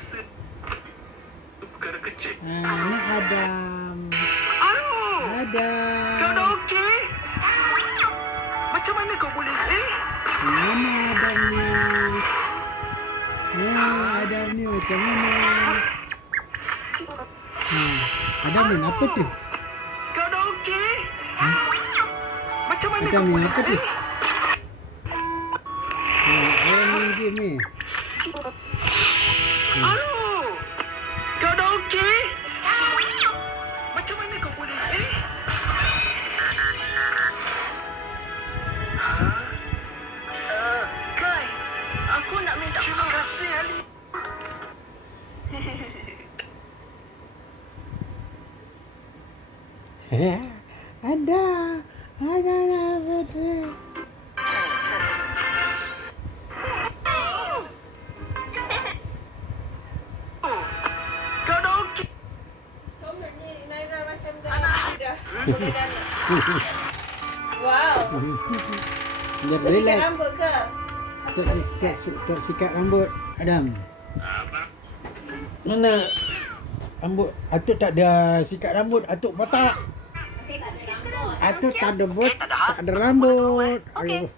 rasa perkara kecil. Ni Adam. Adam. Kau dah okey? Macam mana kau boleh Mana Adam ni? Adam ni macam mana? Adam ni apa tu? Kau dah okey? Macam mana Adam kau ni boleh apa tu? Orang main game ni. Kau dah okey? Macam mana kau boleh Kai, aku nak minta maaf. kasih Ali? Ada apa tu? Kau dah okey? Comel ni Naira macam dah sudah beranak. Wow. Dia Dah sikat relax. rambut ke? Tak sikat rambut Adam. Mana rambut? Atuk tak ada sikat rambut. Atuk botak. Sikit sekarang. Atuk tak ada tak ada rambut. Okey. Aduh.